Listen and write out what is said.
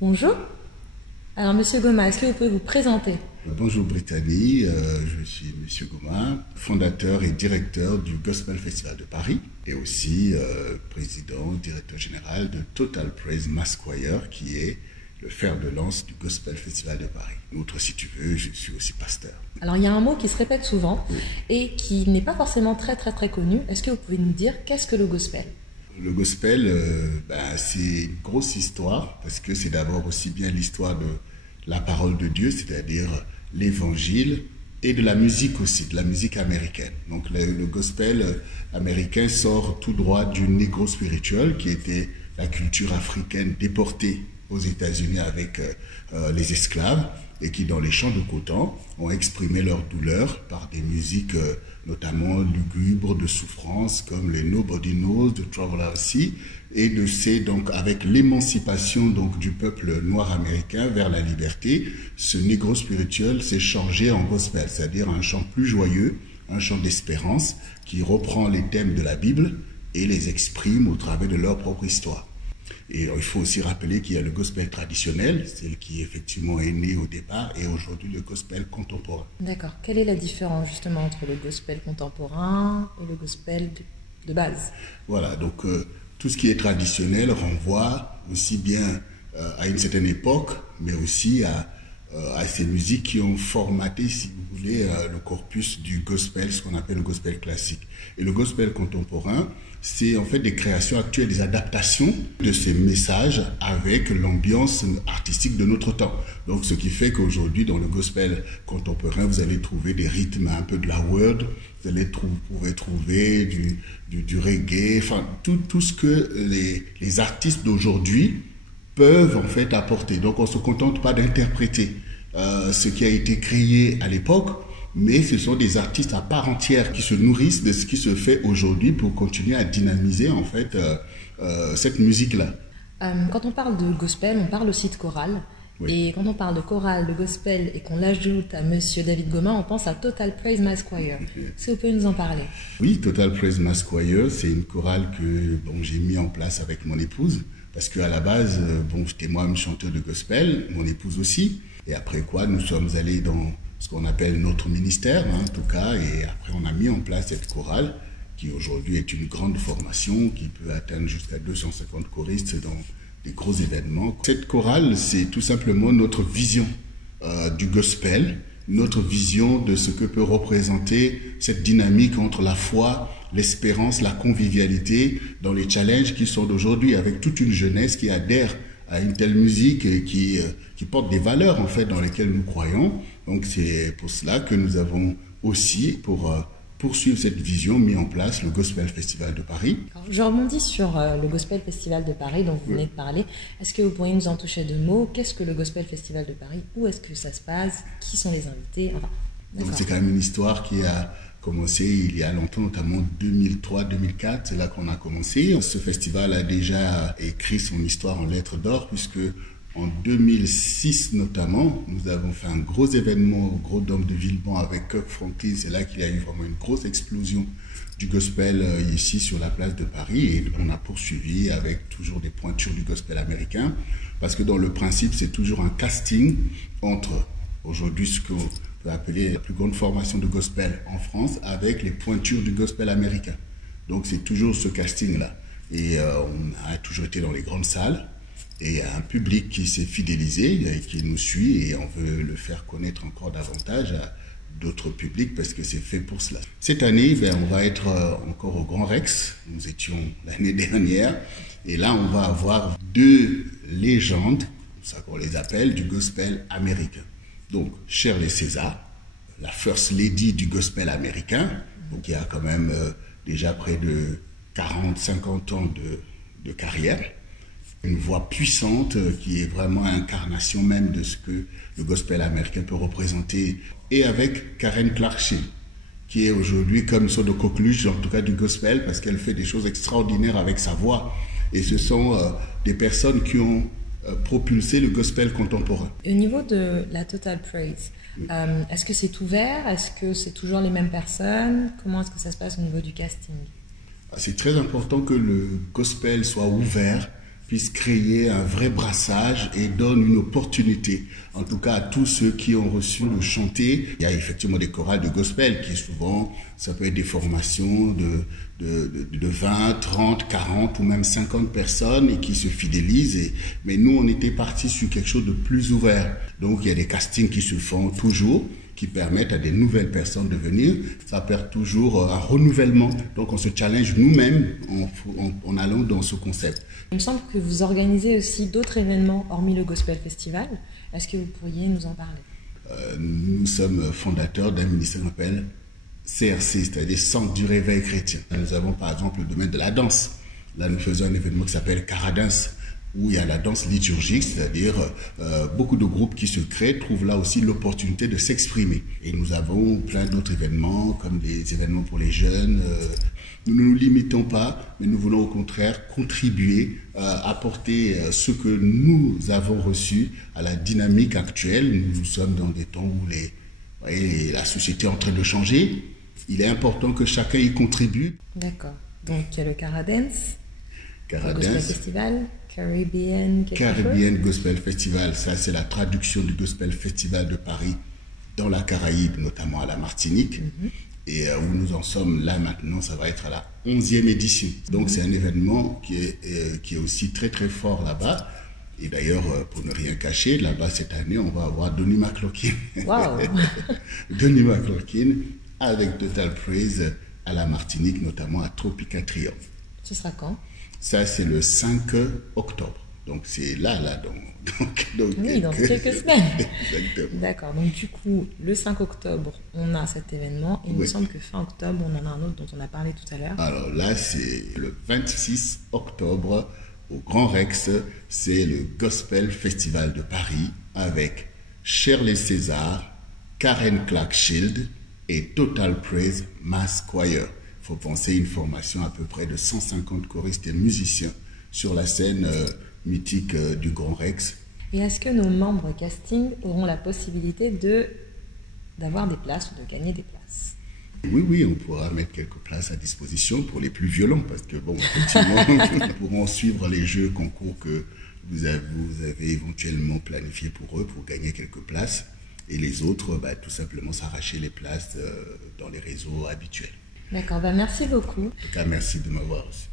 Bonjour. Alors, Monsieur Goma, est-ce que vous pouvez vous présenter? Bonjour Brittany, je suis Monsieur Goma, fondateur et directeur du Gospel Festival de Paris et aussi président, directeur général de Total Praise Mass Choir qui est le fer de lance du Gospel Festival de Paris. Outre, si tu veux, je suis aussi pasteur. Alors, il y a un mot qui se répète souvent et qui n'est pas forcément très connu. Est-ce que vous pouvez nous dire qu'est-ce que le gospel? Le gospel, c'est une grosse histoire parce que c'est d'abord aussi bien l'histoire de la parole de Dieu, c'est-à-dire l'évangile, et de la musique aussi, de la musique américaine. Donc le gospel américain sort tout droit du négro spiritual, qui était la culture africaine déportée aux États-Unis avec les esclaves, et qui dans les champs de coton ont exprimé leur douleur par des musiques notamment lugubres de souffrance comme les Nobody Knows de Traveler Sea, et donc avec l'émancipation donc du peuple noir américain vers la liberté, ce négro spirituel s'est changé en gospel, c'est-à-dire un chant plus joyeux, un chant d'espérance qui reprend les thèmes de la Bible et les exprime au travers de leur propre histoire. Et il faut aussi rappeler qu'il y a le gospel traditionnel, celle qui effectivement est né au départ, et aujourd'hui le gospel contemporain. D'accord. Quelle est la différence justement entre le gospel contemporain et le gospel de base? Voilà, donc tout ce qui est traditionnel renvoie aussi bien à une certaine époque, mais aussi à ces musiques qui ont formaté, si vous voulez, le corpus du gospel, ce qu'on appelle le gospel classique. Et le gospel contemporain, c'est en fait des créations actuelles, des adaptations de ces messages avec l'ambiance artistique de notre temps. Donc ce qui fait qu'aujourd'hui, dans le gospel contemporain, vous allez trouver des rythmes un peu de la world, vous pouvez trouver du reggae, enfin tout ce que les artistes d'aujourd'hui peuvent en fait apporter. Donc on ne se contente pas d'interpréter ce qui a été créé à l'époque, mais ce sont des artistes à part entière qui se nourrissent de ce qui se fait aujourd'hui pour continuer à dynamiser en fait cette musique-là. Quand on parle de gospel, on parle aussi de chorale. Oui. Et quand on parle de chorale, de gospel, et qu'on l'ajoute à Monsieur David Goma, on pense à Total Praise Mass Choir. Est-ce que vous pouvez nous en parler? Oui, Total Praise Mass Choir, c'est une chorale que j'ai mis en place avec mon épouse. Parce qu'à la base, j'étais moi-même chanteur de gospel, mon épouse aussi. Et après quoi, nous sommes allés dans ce qu'on appelle notre ministère, en tout cas. Et après, on a mis en place cette chorale, qui aujourd'hui est une grande formation, qui peut atteindre jusqu'à 250 choristes dans des gros événements. Cette chorale, c'est tout simplement notre vision du gospel, notre vision de ce que peut représenter cette dynamique entre la foi, l'espérance, la convivialité dans les challenges qui sont d'aujourd'hui, avec toute une jeunesse qui adhère à une telle musique et qui porte des valeurs en fait dans lesquelles nous croyons. Donc c'est pour cela que nous avons aussi, pour poursuivre cette vision, mis en place le Gospel Festival de Paris. Alors, je rebondis sur le Gospel Festival de Paris dont vous venez de parler. Est-ce que vous pourriez nous en toucher deux mots? Qu'est-ce que le Gospel Festival de Paris? Où est-ce que ça se passe? Qui sont les invités? Enfin, donc c'est quand même une histoire qui a commencé il y a longtemps, notamment 2003-2004, c'est là qu'on a commencé. Ce festival a déjà écrit son histoire en lettres d'or, puisque en 2006 notamment, nous avons fait un gros événement au Gros Dôme de Villebon avec Kirk Franklin. C'est là qu'il y a eu vraiment une grosse explosion du gospel ici sur la place de Paris, et on a poursuivi avec toujours des pointures du gospel américain, parce que dans le principe, c'est toujours un casting entre aujourd'hui ce qu'on peut appeler la plus grande formation de gospel en France avec les pointures du gospel américain. Donc c'est toujours ce casting-là. Et on a toujours été dans les grandes salles, et il y a un public qui s'est fidélisé et qui nous suit, et on veut le faire connaître encore davantage à d'autres publics parce que c'est fait pour cela. Cette année, on va être encore au Grand Rex. Nous étions l'année dernière, et là on va avoir deux légendes, c'est ça qu'on les appelle, du gospel américain. Donc Shirley César, la First Lady du gospel américain, donc qui a quand même déjà près de 40-50 ans de carrière. Une voix puissante qui est vraiment incarnation même de ce que le gospel américain peut représenter. Et avec Karen Clark-Sheard, qui est aujourd'hui comme une sorte de coqueluche, en tout cas du gospel, parce qu'elle fait des choses extraordinaires avec sa voix. Et ce sont des personnes qui ont propulsé le gospel contemporain. Au niveau de la Total Praise, est-ce que c'est ouvert? Est-ce que c'est toujours les mêmes personnes? Comment est-ce que ça se passe au niveau du casting? C'est très important que le gospel soit ouvert, puisse créer un vrai brassage et donne une opportunité, en tout cas à tous ceux qui ont reçu le chanter. Il y a effectivement des chorales de gospel qui souvent, ça peut être des formations de 20, 30, 40 ou même 50 personnes et qui se fidélisent. Mais nous, on était partis sur quelque chose de plus ouvert. Donc, il y a des castings qui se font toujours, qui permettent à des nouvelles personnes de venir. Ça perd toujours un renouvellement. Donc, on se challenge nous-mêmes en allant dans ce concept. Il me semble que vous organisez aussi d'autres événements hormis le Gospel Festival. Est-ce que vous pourriez nous en parler? Nous sommes fondateurs d'un ministère qu'on appelle CRC, c'est-à-dire Centre du Réveil Chrétien. Nous avons par exemple le domaine de la danse. Là, nous faisons un événement qui s'appelle Caradance, où il y a la danse liturgique, c'est-à-dire beaucoup de groupes qui se créent trouvent là aussi l'opportunité de s'exprimer. Et nous avons plein d'autres événements, comme des événements pour les jeunes. Nous ne nous limitons pas, mais nous voulons au contraire contribuer, apporter ce que nous avons reçu à la dynamique actuelle. Nous sommes dans des temps où la société est en train de changer. Il est important que chacun y contribue. D'accord. Donc il y a le Caradance, le Gospel Festival, Caribbean Gospel Festival. Ça, c'est la traduction du Gospel Festival de Paris dans la Caraïbe, notamment à la Martinique. Et où nous en sommes là maintenant, ça va être à la 11e édition. Donc c'est un événement qui est aussi très très fort là-bas. Et d'ailleurs, pour ne rien cacher, là-bas cette année, on va avoir Donnie McClurkin. Wow. Donnie McClurkin avec Total Praise à la Martinique, notamment à Tropica Triomphe. Ce sera quand? Ça, c'est le 5 octobre. Donc c'est là. Oui, dans quelques semaines. Exactement. D'accord. Donc du coup, le 5 octobre, on a cet événement. Et il me semble que fin octobre, on en a un autre dont on a parlé tout à l'heure. Alors là, c'est le 26 octobre au Grand Rex. C'est le Gospel Festival de Paris avec Shirley César, Karen Clark-Shield et Total Praise Mass Choir. Il faut penser une formation à peu près de 150 choristes et musiciens sur la scène mythique du Grand Rex. Et est-ce que nos membres casting auront la possibilité d'avoir des places ou de gagner des places? Oui, on pourra mettre quelques places à disposition pour les plus violents, parce que bon, effectivement, ils pourront suivre les jeux concours que vous avez éventuellement planifiés pour eux, pour gagner quelques places. Et les autres, tout simplement s'arracher les places dans les réseaux habituels. D'accord, merci beaucoup. En tout cas, merci de m'avoir reçu.